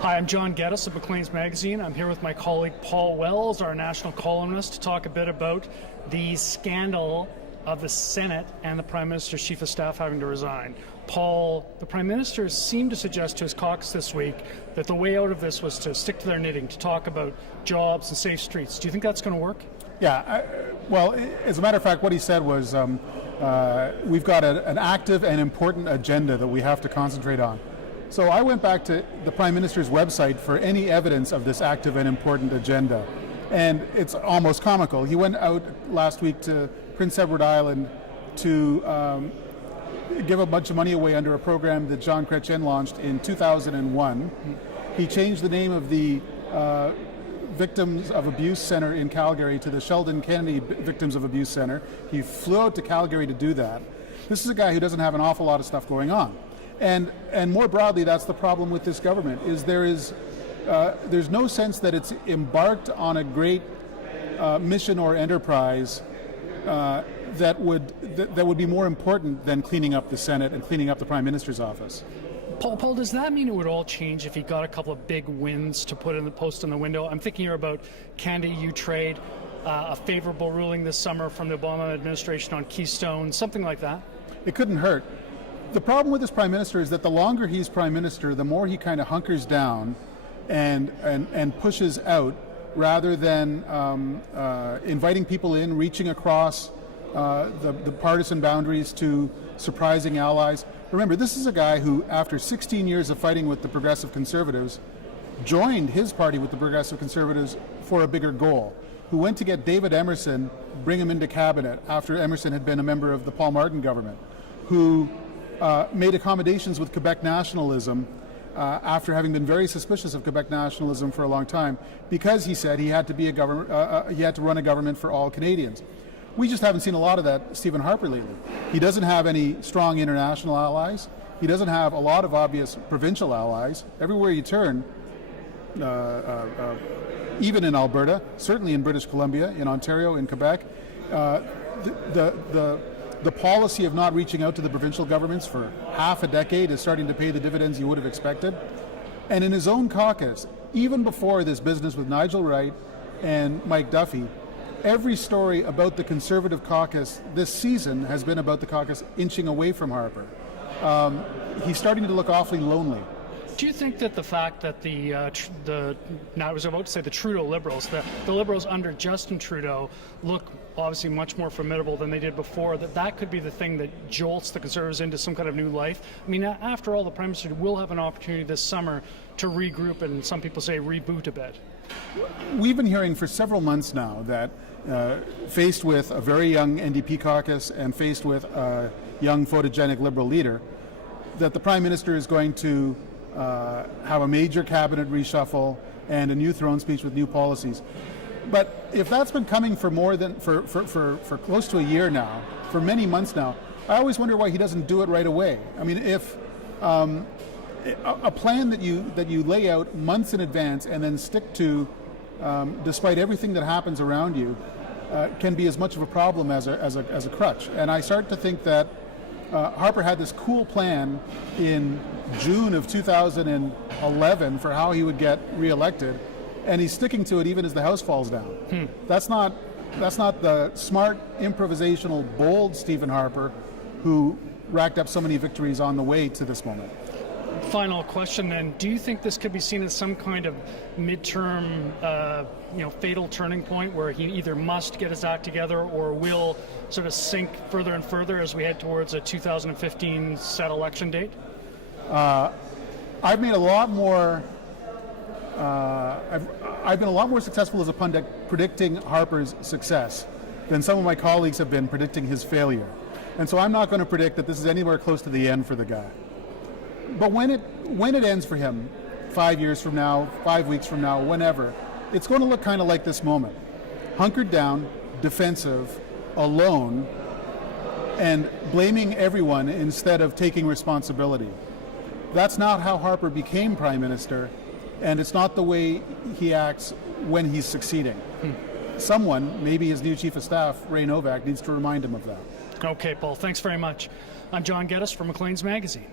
Hi, I'm John Geddes of Maclean's Magazine. I'm here with my colleague Paul Wells, our national columnist, to talk a bit about the scandal of the Senate and the Prime Minister's Chief of Staff having to resign. Paul, the Prime Minister seemed to suggest to his caucus this week that the way out of this was to stick to their knitting, to talk about jobs and safe streets. Do you think that's going to work? Yeah, well, as a matter of fact, what he said was we've got an active and important agenda that we have to concentrate on. So I went back to the Prime Minister's website for any evidence of this active and important agenda. And it's almost comical. He went out last week to Prince Edward Island to give a bunch of money away under a program that Jean Chrétien launched in 2001. He changed the name of the Victims of Abuse Center in Calgary to the Sheldon Kennedy Victims of Abuse Center. He flew out to Calgary to do that. This is a guy who doesn't have an awful lot of stuff going on. And more broadly, that's the problem with this government, is there's no sense that it's embarked on a great mission or enterprise that would be more important than cleaning up the Senate and cleaning up the Prime Minister's office. Paul, does that mean it would all change if he got a couple of big wins to put in the post in the window? I'm thinking here about Canada-EU trade, a favorable ruling this summer from the Obama administration on Keystone, something like that. It couldn't hurt. The problem with this Prime Minister is that the longer he's Prime Minister, the more he kind of hunkers down and pushes out rather than inviting people in, reaching across the partisan boundaries to surprising allies. Remember, this is a guy who, after 16 years of fighting with the Progressive Conservatives, joined his party with the Progressive Conservatives for a bigger goal, who went to get David Emerson, bring him into cabinet after Emerson had been a member of the Paul Martin government, who made accommodations with Quebec nationalism after having been very suspicious of Quebec nationalism for a long time, because he said he had to be a government, he had to run a government for all Canadians. We just haven't seen a lot of that Stephen Harper lately. He doesn't have any strong international allies. He doesn't have a lot of obvious provincial allies. Everywhere you turn, even in Alberta, certainly in British Columbia, in Ontario, in Quebec, the policy of not reaching out to the provincial governments for half a decade is starting to pay the dividends you would have expected. And in his own caucus, even before this business with Nigel Wright and Mike Duffy, every story about the Conservative caucus this season has been about the caucus inching away from Harper. He's starting to look awfully lonely. Do you think that the fact that now I was about to say the Trudeau Liberals, the Liberals under Justin Trudeau look obviously much more formidable than they did before, that could be the thing that jolts the Conservatives into some kind of new life? I mean, after all, the Prime Minister will have an opportunity this summer to regroup and some people say reboot a bit. We've been hearing for several months now that faced with a very young NDP caucus and faced with a young photogenic Liberal leader, that the Prime Minister is going to have a major cabinet reshuffle and a new throne speech with new policies. But if that's been coming for for close to a year now, for many months now, I always wonder why he doesn't do it right away. I mean, if a plan that you lay out months in advance and then stick to, despite everything that happens around you, can be as much of a problem as a crutch. And I start to think that Harper had this cool plan in June of 2011 for how he would get reelected, and he's sticking to it even as the house falls down. That's not the smart, improvisational, bold Stephen Harper who racked up so many victories on the way to this moment. Final question then, do you think this could be seen as some kind of midterm fatal turning point where he either must get his act together or will sort of sink further and further as we head towards a 2015 set election date? I've made a lot more I've been a lot more successful as a pundit predicting Harper's success than some of my colleagues have been predicting his failure. And so I'm not going to predict that this is anywhere close to the end for the guy. But when it ends for him, 5 years from now, 5 weeks from now, whenever, it's going to look kind of like this moment. Hunkered down, defensive, alone, and blaming everyone instead of taking responsibility. That's not how Harper became Prime Minister, and it's not the way he acts when he's succeeding. Someone, maybe his new Chief of Staff, Ray Novak, needs to remind him of that. Okay, Paul, thanks very much. I'm John Geddes from Maclean's Magazine.